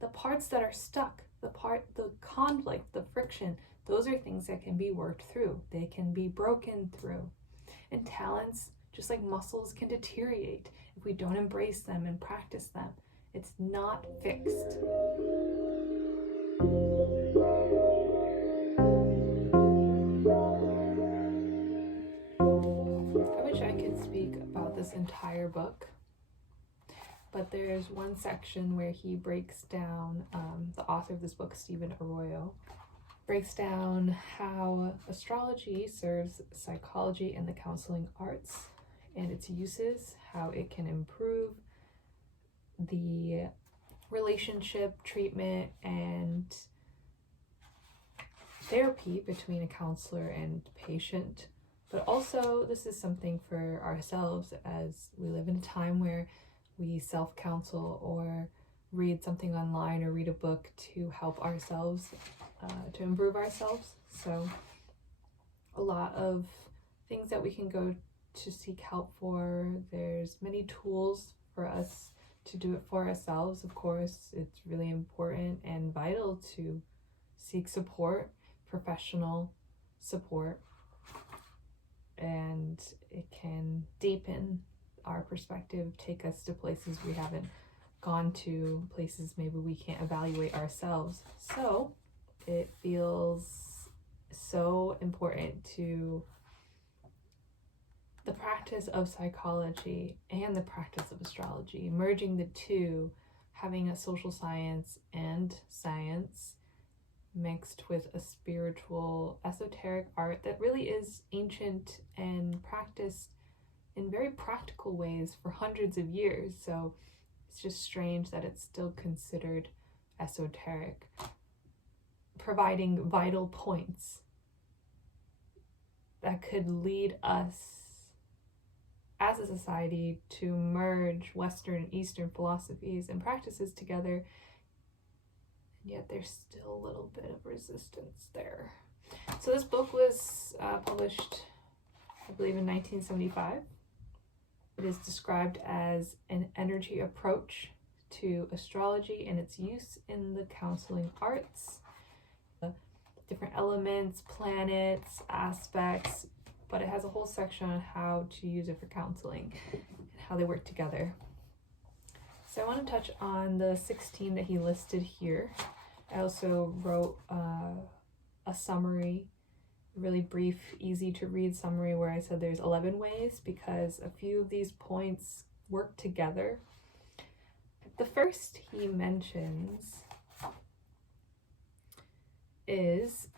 The parts that are stuck, the conflict, the friction, those are things that can be worked through. They can be broken through. And talents, just like muscles, can deteriorate if we don't embrace them and practice them. It's not fixed. I wish I could speak about this entire book, but there's one section where he breaks down, the author of this book, Stephen Arroyo, breaks down how astrology serves psychology and the counseling arts and its uses, how it can improve the relationship, treatment, and therapy between a counselor and patient. But also, this is something for ourselves, as we live in a time where we self-counsel or read something online or read a book to help ourselves, to improve ourselves. So a lot of things that we can go to seek help for. There's many tools for us to do it for ourselves. Of course, it's really important and vital to seek support, professional support, and it can deepen our perspective, take us to places we haven't gone to, places maybe we can't evaluate ourselves. So it feels so important to the practice of psychology and the practice of astrology, merging the two, having a social science and science mixed with a spiritual, esoteric art that really is ancient and practiced in very practical ways for hundreds of years. So it's just strange that it's still considered esoteric, providing vital points that could lead us as a society to merge Western and Eastern philosophies and practices together. And yet there's still a little bit of resistance there. So this book was published, I believe, in 1975. It is described as an energy approach to astrology and its use in the counseling arts. Different elements, planets, aspects, but it has a whole section on how to use it for counseling and how they work together. So I want to touch on the 16 that he listed here. I also wrote a summary, really brief, easy to read summary where I said there's 11 ways because a few of these points work together. The first he mentions is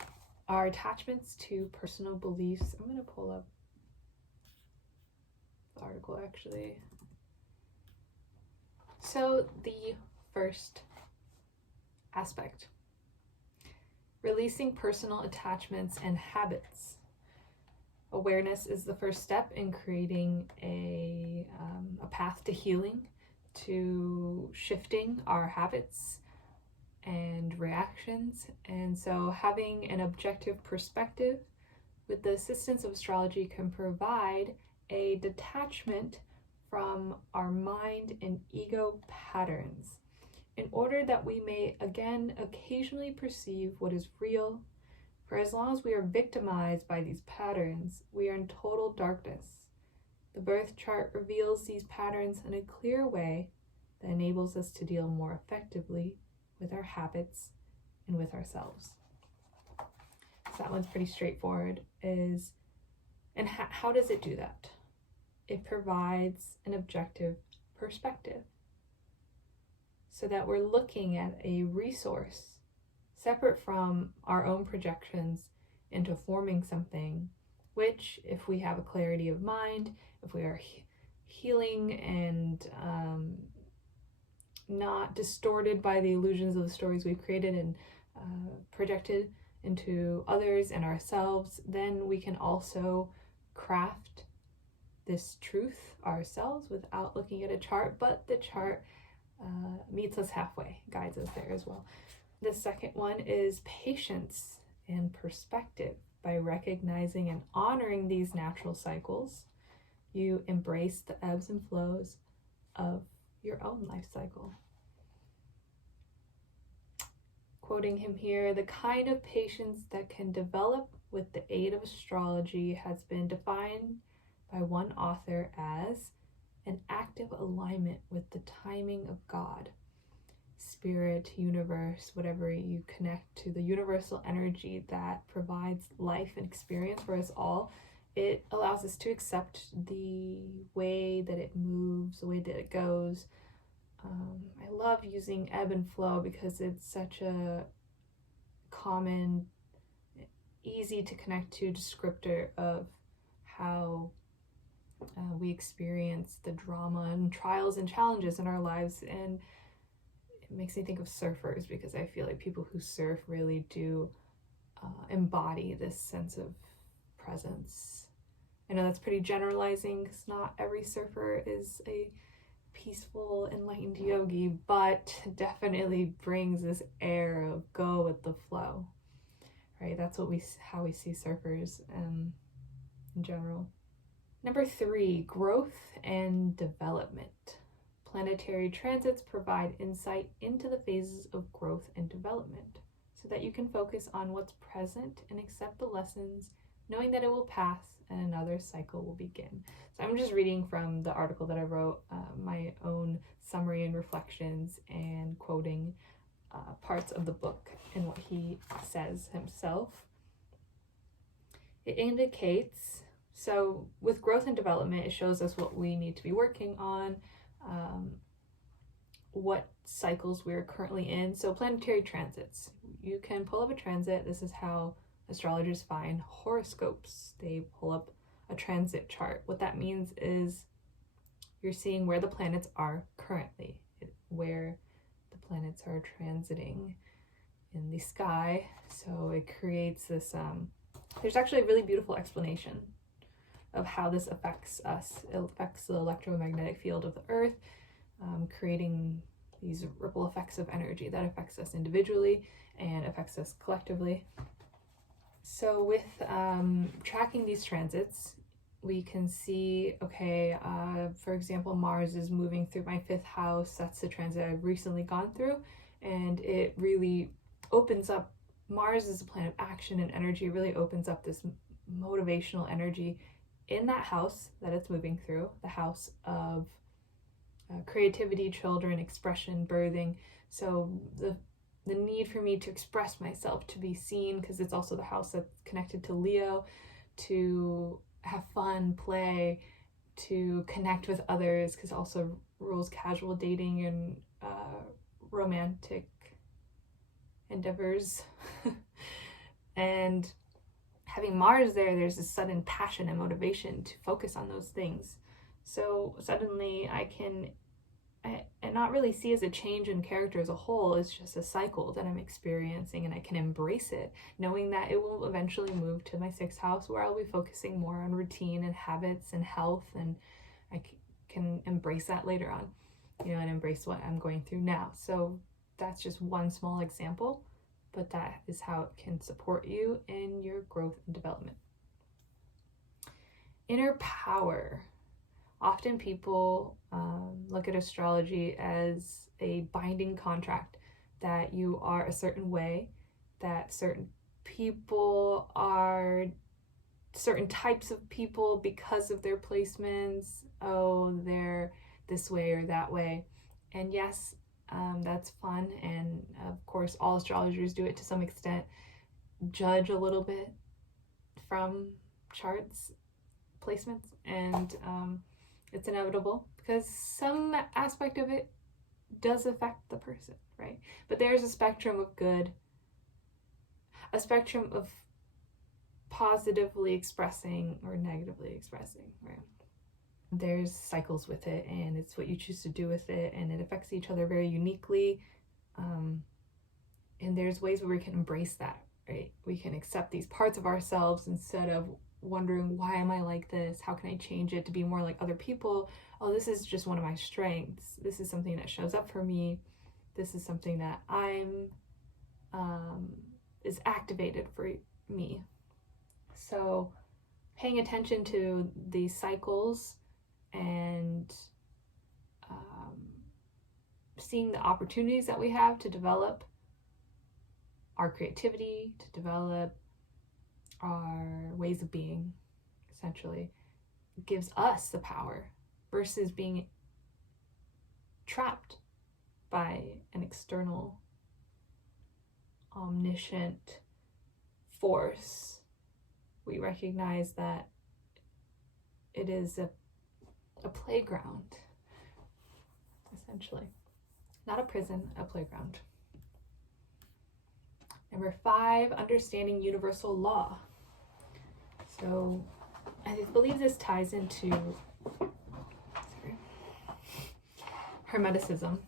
our attachments to personal beliefs. I'm going to pull up the article actually. So the first aspect, releasing personal attachments and habits. Awareness is the first step in creating a path to healing, to shifting our habits and reactions. And so having an objective perspective with the assistance of astrology can provide a detachment from our mind and ego patterns in order that we may again occasionally perceive what is real. For as long as we are victimized by these patterns, we are in total darkness. The birth chart reveals these patterns in a clear way that enables us to deal more effectively with our habits and with ourselves. So that one's pretty straightforward. How does it do that? It provides an objective perspective so that we're looking at a resource separate from our own projections into forming something, which, if we have a clarity of mind, if we are healing and not distorted by the illusions of the stories we've created and projected into others and ourselves, then we can also craft this truth ourselves without looking at a chart, but the chart meets us halfway, guides us there as well. The second one is patience and perspective. By recognizing and honoring these natural cycles, you embrace the ebbs and flows of your own life cycle. quoting him here, "The kind of patience that can develop with the aid of astrology has been defined by one author as an active alignment with the timing of God, spirit, universe, whatever you connect to, the universal energy that provides life and experience for us all. It allows us to accept the way that it moves, the way that it goes." I love using ebb and flow because it's such a common, easy to connect to descriptor of how we experience the drama and trials and challenges in our lives. And it makes me think of surfers, because I feel like people who surf really do embody this sense of presence. I know that's pretty generalizing, because not every surfer is a peaceful, enlightened yogi, but definitely brings this air of go with the flow, right? That's how we see surfers in general. Number 3, growth and development. Planetary transits provide insight into the phases of growth and development so that you can focus on what's present and accept the lessons, knowing that it will pass and another cycle will begin. So I'm just reading from the article that I wrote, my own summary and reflections, and quoting parts of the book and what he says himself. It indicates, so with growth and development, it shows us what we need to be working on, what cycles we're currently in. So planetary transits, you can pull up a transit. This is how astrologers find horoscopes. They pull up a transit chart. What that means is you're seeing where the planets are currently, where the planets are transiting in the sky. So it creates this, there's actually a really beautiful explanation of how this affects us. It affects the electromagnetic field of the earth, creating these ripple effects of energy that affects us individually and affects us collectively. So with tracking these transits, we can see, okay, for example, Mars is moving through my 5th house. That's the transit I've recently gone through, and it really opens up. Mars is a planet of action and energy. It really opens up this motivational energy in that house that it's moving through, the house of creativity, children, expression, birthing. So the need for me to express myself, to be seen, because it's also the house that's connected to Leo, to have fun, play, to connect with others, because also rules casual dating and romantic endeavors. And having Mars there's this sudden passion and motivation to focus on those things. So suddenly I can and not really see as a change in character as a whole. It's just a cycle that I'm experiencing, and I can embrace it, knowing that it will eventually move to my 6th house, where I'll be focusing more on routine and habits and health, and I can embrace that later on, and embrace what I'm going through now. So that's just one small example, but that is how it can support you in your growth and development. Inner power. Often people look at astrology as a binding contract, that you are a certain way, that certain people are certain types of people because of their placements. Oh, they're this way or that way. And yes, that's fun. And of course, all astrologers do it to some extent, judge a little bit from charts, placements, and it's inevitable because some aspect of it does affect the person, right? But there's a spectrum of good, a spectrum of positively expressing or negatively expressing, right? There's cycles with it, and it's what you choose to do with it, and it affects each other very uniquely. And there's ways where we can embrace that, right? We can accept these parts of ourselves instead of wondering, why am I like this? How can I change it to be more like other people? Oh, this is just one of my strengths. This is something that shows up for me. This is something that is activated for me. So paying attention to these cycles and seeing the opportunities that we have to develop our creativity, to develop our ways of being, essentially. It gives us the power versus being trapped by an external, omniscient force. We recognize that it is a playground, essentially. Not a prison, a playground. Number 5, understanding universal law. So I believe this ties into Hermeticism,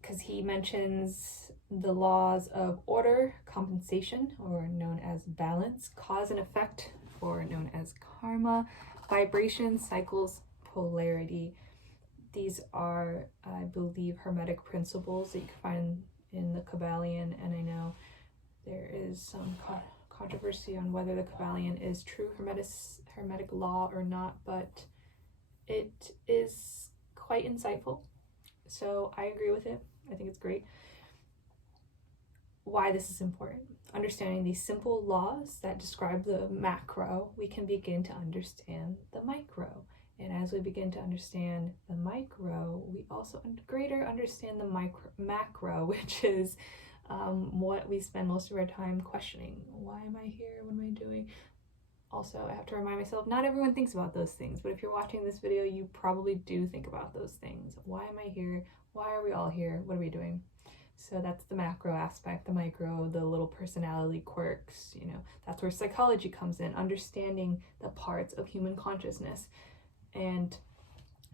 because he mentions the laws of order, compensation, or known as balance, cause and effect, or known as karma, vibration, cycles, polarity. These are, I believe, Hermetic principles that you can find in the Kabbalion, and I know there is some controversy on whether the Kabbalion is true Hermetic law or not, but it is quite insightful, so I agree with it. I think it's great. Why this is important. Understanding these simple laws that describe the macro, we can begin to understand the micro. And as we begin to understand the micro, we also greater understand the macro, which is what we spend most of our time questioning. Why am I here? What am I doing? Also, I have to remind myself, not everyone thinks about those things, but if you're watching this video, you probably do think about those things. Why am I here? Why are we all here? What are we doing? So that's the macro aspect, the micro, the little personality quirks, that's where psychology comes in, understanding the parts of human consciousness. And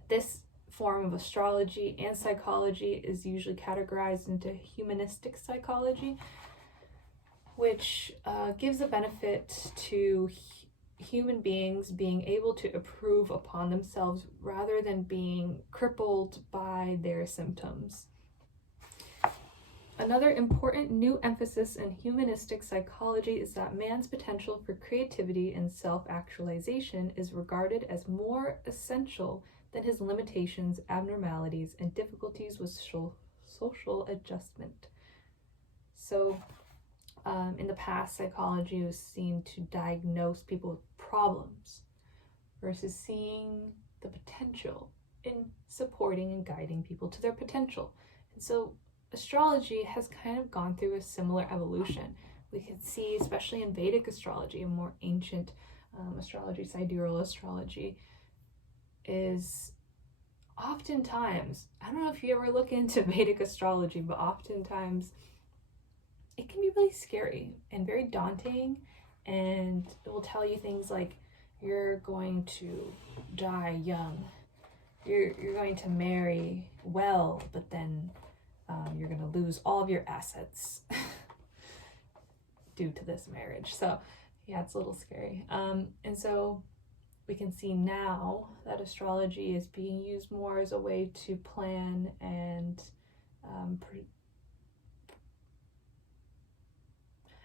this form of astrology and psychology is usually categorized into humanistic psychology, which gives a benefit to human beings being able to improve upon themselves rather than being crippled by their symptoms. Another important new emphasis in humanistic psychology is that man's potential for creativity and self-actualization is regarded as more essential than his limitations, abnormalities, and difficulties with social adjustment. So, in the past, psychology was seen to diagnose people with problems versus seeing the potential in supporting and guiding people to their potential. And so astrology has kind of gone through a similar evolution. We can see, especially in Vedic astrology, a more ancient astrology, Sidereal astrology, is oftentimes, I don't know if you ever look into Vedic astrology, but oftentimes it can be really scary and very daunting, and it will tell you things like you're going to die young, you're going to marry well, but then you're going to lose all of your assets due to this marriage. So yeah, it's a little scary. And so we can see now that astrology is being used more as a way to plan and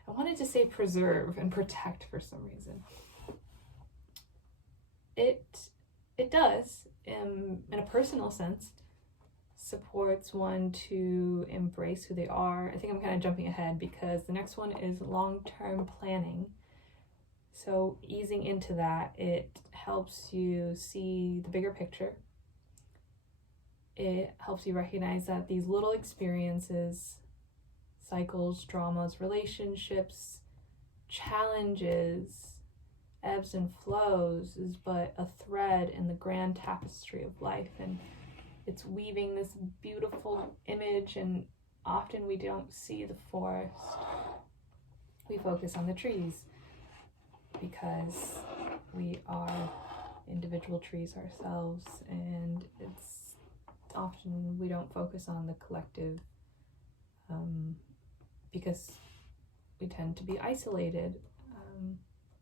I wanted to say preserve and protect for some reason. It does, in a personal sense, supports one to embrace who they are. I think I'm kind of jumping ahead because the next one is long-term planning. So easing into that, it helps you see the bigger picture. It helps you recognize that these little experiences, cycles, dramas, relationships, challenges, ebbs and flows is but a thread in the grand tapestry of life, and it's weaving this beautiful image, and often we don't see the forest. We focus on the trees because we are individual trees ourselves, and it's often we don't focus on the collective because we tend to be isolated.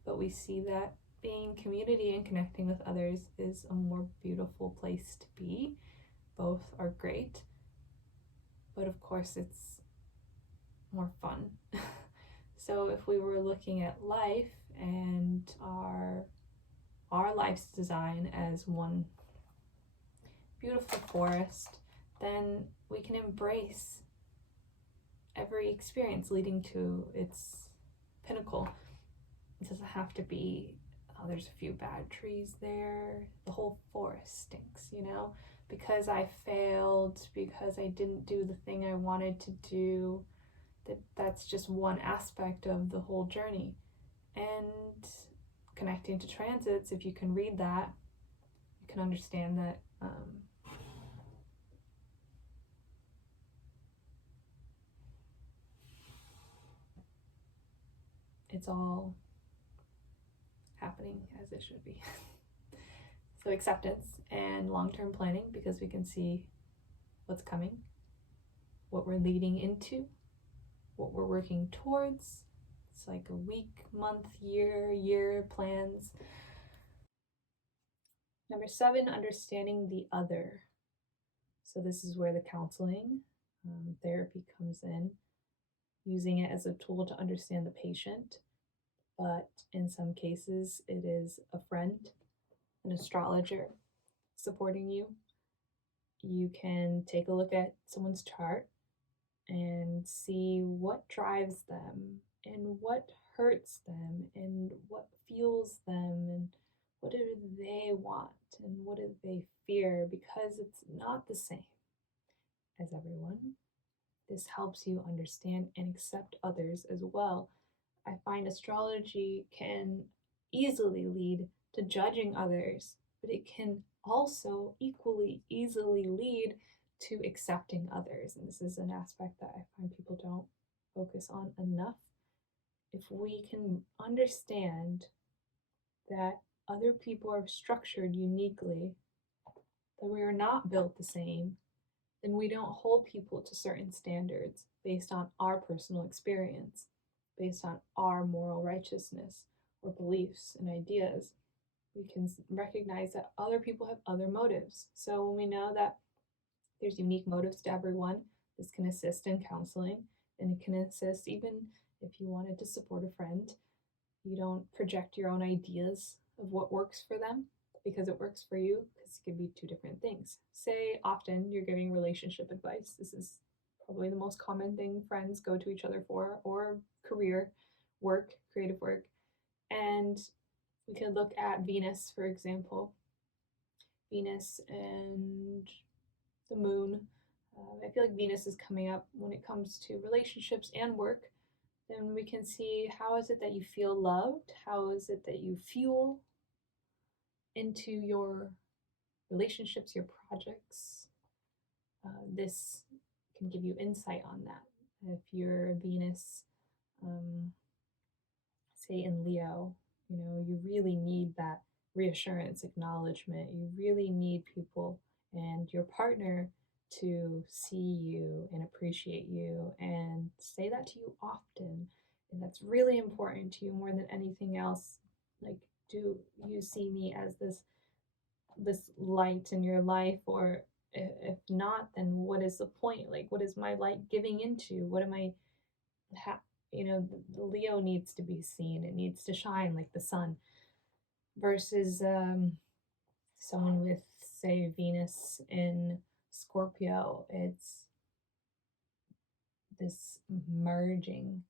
But we see that being community and connecting with others is a more beautiful place to be. Both are great, but of course it's more fun. So if we were looking at life and our life's design as one beautiful forest, then we can embrace every experience leading to its pinnacle. It doesn't have to be, oh, there's a few bad trees there, the whole forest stinks, you know, because I failed, because I didn't do the thing I wanted to do. That's just one aspect of the whole journey. And connecting to transits, if you can read that, you can understand that it's all happening as it should be. So acceptance and long-term planning, because we can see what's coming, what we're leading into, what we're working towards. It's like a week, month, year plans. Number 7, understanding the other. So this is where the counseling, therapy comes in, using it as a tool to understand the patient. But in some cases, it is a friend, an astrologer supporting you. You can take a look at someone's chart and see what drives them and what hurts them and what fuels them and what do they want and what do they fear, because it's not the same as everyone. This helps you understand and accept others as well. I find astrology can easily lead to judging others, but it can also equally easily lead to accepting others. And this is an aspect that I find people don't focus on enough. If we can understand that other people are structured uniquely, that we are not built the same, then we don't hold people to certain standards based on our personal experience, based on our moral righteousness or beliefs and ideas. We can recognize that other people have other motives. So when we know that there's unique motives to everyone, this can assist in counseling, and it can assist even if you wanted to support a friend. You don't project your own ideas of what works for them because it works for you, because it could be two different things. Say often you're giving relationship advice. This is probably the most common thing friends go to each other for, or career work, creative work. And we could look at Venus, for example. Venus and the moon. I feel like Venus is coming up when it comes to relationships and work. Then we can see, how is it that you feel loved? How is it that you fuel into your relationships, your projects? This can give you insight on that. If you're Venus, say in Leo, you really need that reassurance, acknowledgement. You really need people and your partner to see you and appreciate you and say that to you often. And that's really important to you more than anything else. Like, do you see me as this light in your life? Or if not, then what is the point? Like, what is my light giving into? What am I the Leo needs to be seen. It needs to shine like the sun. Versus someone with, say, Venus in Scorpio, it's this merging,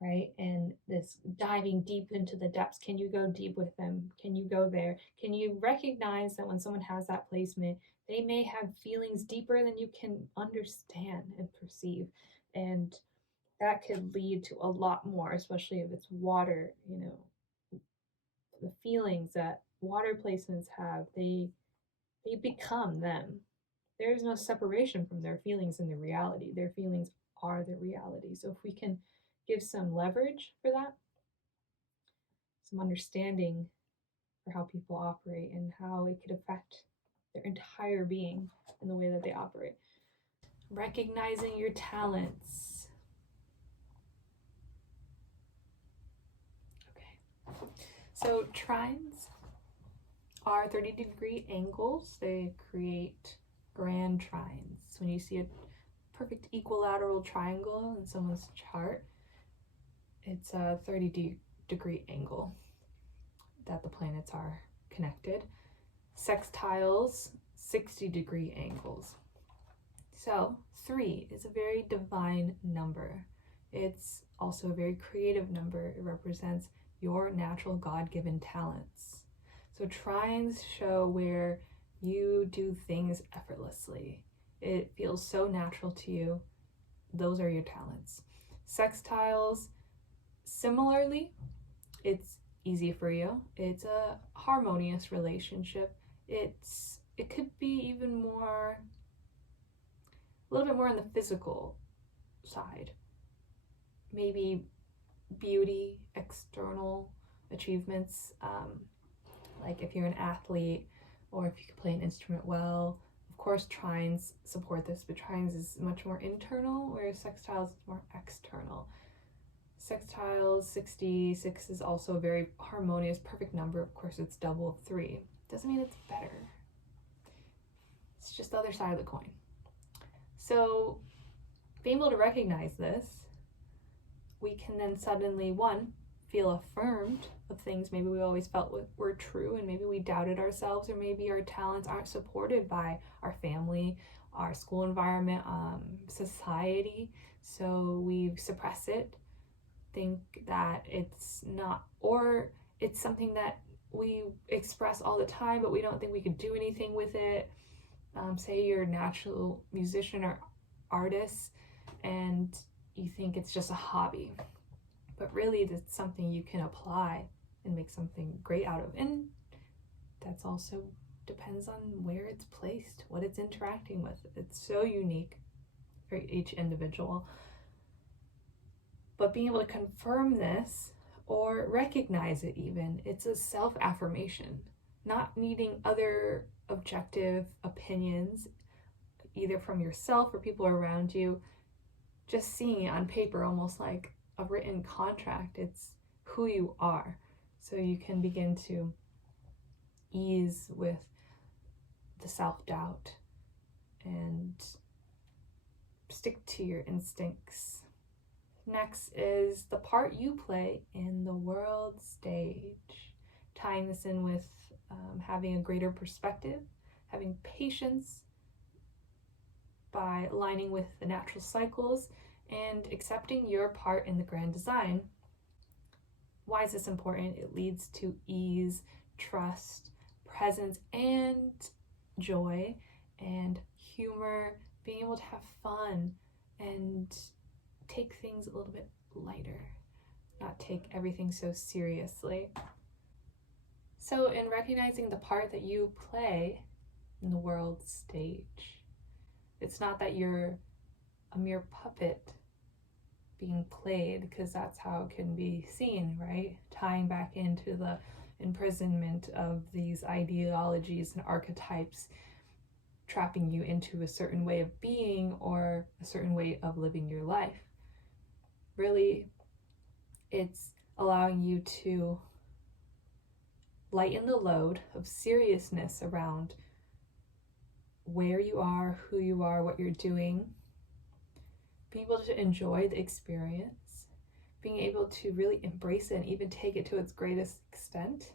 right? And this diving deep into the depths. Can you go deep with them? Can you go there? Can you recognize that when someone has that placement, they may have feelings deeper than you can understand and perceive? And that could lead to a lot more, especially if it's water. The feelings that water placements have, they become them. There's no separation from their feelings and their reality. Their feelings are their reality. So if we can give some leverage for that, some understanding for how people operate and how it could affect their entire being in the way that they operate. Recognizing your talents. So trines are 30-degree angles. They create grand trines. When you see a perfect equilateral triangle in someone's chart, it's a 30-degree angle that the planets are connected. Sextiles, 60-degree angles. So 3 is a very divine number. It's also a very creative number. It represents your natural God-given talents. So trines show where you do things effortlessly. It feels so natural to you. Those are your talents. Sextiles, similarly, it's easy for you. It's a harmonious relationship. It could be even more, a little bit more on the physical side. Maybe beauty, external achievements, like if you're an athlete or if you can play an instrument well. Of course, trines support this, but trines is much more internal, whereas sextiles is more external. Sextiles, 66 is also a very harmonious, perfect number. Of course, it's double of 3. Doesn't mean it's better. It's just the other side of the coin. So being able to recognize this, we can then suddenly, 1, feel affirmed of things maybe we always felt were true, and maybe we doubted ourselves, or maybe our talents aren't supported by our family, our school environment, society, so we suppress it, think that it's not, or it's something that we express all the time but we don't think we could do anything with it. Say you're a natural musician or artist and you think it's just a hobby, but really that's something you can apply and make something great out of. And that's also depends on where it's placed, what it's interacting with. It's so unique for each individual. But being able to confirm this or recognize it even, it's a self-affirmation, not needing other objective opinions, either from yourself or people around you, just seeing it on paper, almost like a written contract. It's who you are. So you can begin to ease with the self-doubt and stick to your instincts. Next is the part you play in the world stage. Tying this in with having a greater perspective, having patience by aligning with the natural cycles, and accepting your part in the grand design. Why is this important? It leads to ease, trust, presence, and joy, and humor, being able to have fun and take things a little bit lighter, not take everything so seriously. So in recognizing the part that you play in the world stage, it's not that you're a mere puppet being played, because that's how it can be seen, right? Tying back into the imprisonment of these ideologies and archetypes, trapping you into a certain way of being or a certain way of living your life. Really, it's allowing you to lighten the load of seriousness around where you are, who you are, what you're doing, being able to enjoy the experience, being able to really embrace it and even take it to its greatest extent,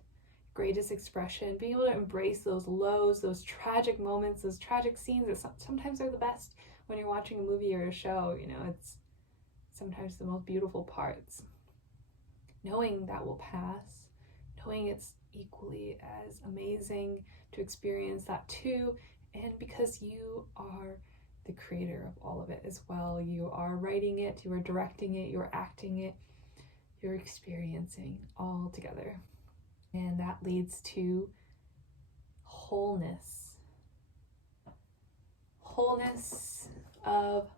greatest expression, being able to embrace those lows, those tragic moments, those tragic scenes that sometimes are the best when you're watching a movie or a show. You know, it's sometimes the most beautiful parts. Knowing that will pass, knowing it's equally as amazing to experience that too, and because you are the creator of all of it as well. You are writing it, you are directing it, you are acting it, you're experiencing all together. And that leads to wholeness. Wholeness of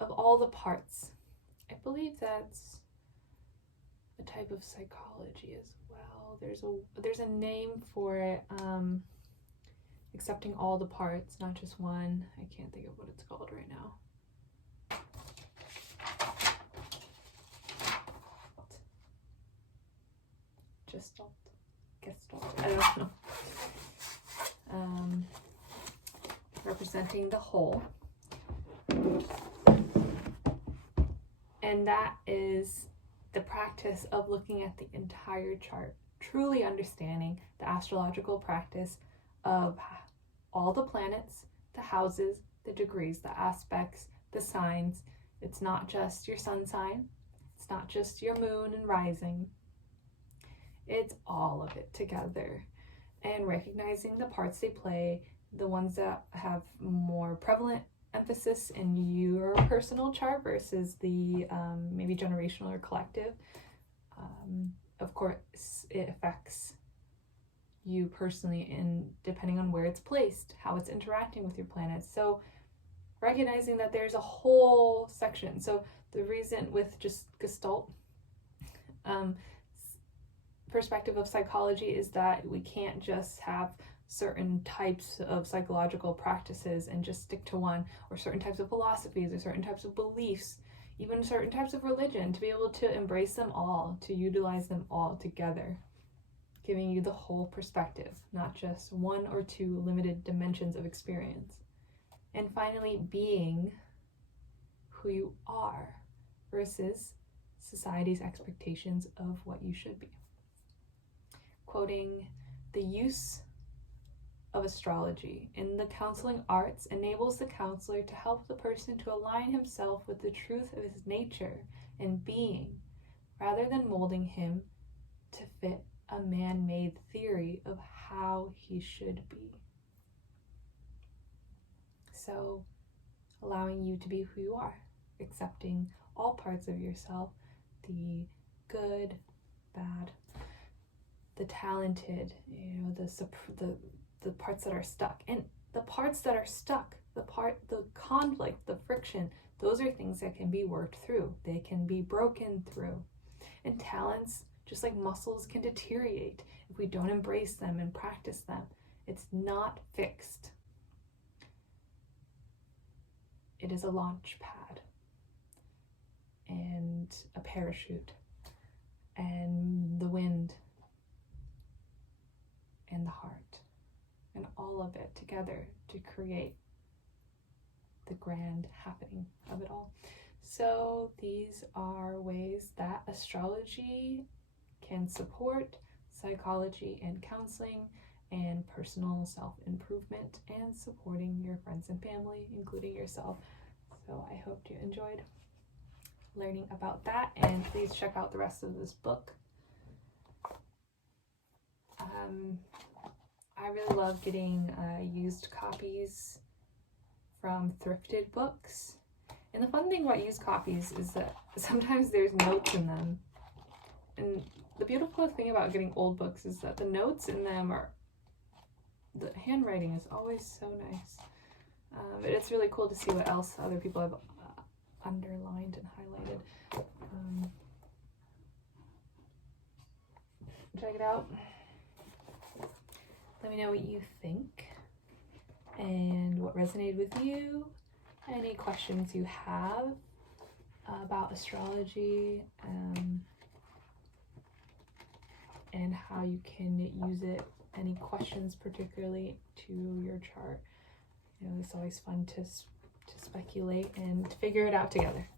all the parts. I believe that's a type of psychology as well. There's a name for it. Accepting all the parts, not just one. I can't think of what it's called right now. Gestalt, I don't know. Representing the whole. And that is the practice of looking at the entire chart, truly understanding the astrological practice of all the planets, the houses, the degrees, the aspects, the signs. It's not just your sun sign. It's not just your moon and rising. It's all of it together. And recognizing the parts they play, the ones that have more prevalent emphasis in your personal chart versus the maybe generational or collective. Of course, it affects you personally in depending on where it's placed, how it's interacting with your planets. So recognizing that there's a whole section. So the reason with just Gestalt perspective of psychology is that we can't just have certain types of psychological practices and just stick to one, or certain types of philosophies or certain types of beliefs, even certain types of religion, to be able to embrace them all, to utilize them all together, giving you the whole perspective, not just one or two limited dimensions of experience. And finally, being who you are versus society's expectations of what you should be. Quoting, "The use of astrology in the counseling arts enables the counselor to help the person to align himself with the truth of his nature and being, rather than molding him to fit a man-made theory of how he should be." So, allowing you to be who you are, accepting all parts of yourself, the good, bad, the talented, the parts that are stuck. And the parts that are stuck, the conflict, the friction, those are things that can be worked through. They can be broken through. And talents, just like muscles, can deteriorate if we don't embrace them and practice them. It's not fixed. It is a launch pad and a parachute and the wind and the heart, and all of it together to create the grand happening of it all. So these are ways that astrology can support psychology and counseling and personal self-improvement and supporting your friends and family, including yourself. So I hope you enjoyed learning about that, and please check out the rest of this book. I really love getting used copies from thrifted books. And the fun thing about used copies is that sometimes there's notes in them. And the beautiful thing about getting old books is that the notes in them the handwriting is always so nice. But it's really cool to see what else other people have underlined and highlighted. Check it out. Let me know what you think and what resonated with you. Any questions you have about astrology and how you can use it. Any questions particularly to your chart. It's always fun to speculate and figure it out together.